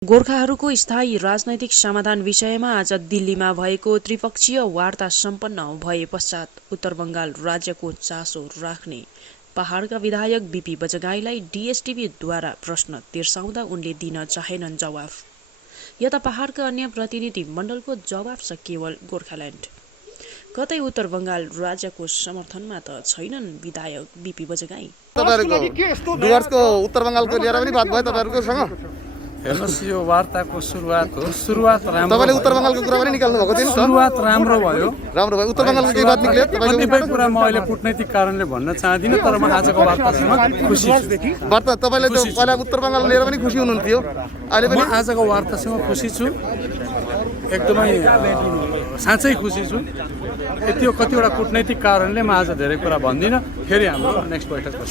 गोर्खाहरूको स्थायी राजनैतिक समाधान विषयमा आज दिल्लीमा भएको त्रिपक्षीय वार्ता सम्पन्न भए पश्चात उत्तर बंगाल राज्यको चासो राख्ने पहाडका विधायक बीपी बजगाईलाई डीएसटीभीद्वारा प्रश्न तिर्साउँदा उनले दिन चाहेनन् जवाफ। यता पहाडका अन्य प्रतिनिधि मण्डलको जवाफ छ केवल गोर्खाल्यान्ड। कतै उत्तर बंगाल राज्यको समर्थनमा त छैनन् विधायक बीपी बजगाई। तपाईहरुको डुवर्सको उत्तर बंगालको लिएर पनि बात भयो तपाईहरुकोसँग। हेर्नुस् यो वार्ताको सुरुवात हो। सुरुवात राम्रो। तपाईले उत्तर बंगालको कुरा पनि निकाल्नु भएको थियो नि। सुरुवात राम्रो भयो। राम्रो भयो। उत्तर बंगालको केही बात निक्ल्यो तपाईको? कतिपय कुरा म अहिले कूटनैतिक कारणले भन्न चाहदिन, तर म आजको वार्तासँग खुसी छु। वार्ता तपाईले त पहिला उत्तर बंगाल लिएर पनि खुसी हुनुहुन्थ्यो, अहिले पनि? म आजको वार्तासँग खुसी छु, एकदमै साँच्चै खुसी छु। यति कतिवटा कूटनैतिक कारणले म आज धेरै कुरा भन्दिनँ। फेरि हाम्रो नेक्स्ट बैठक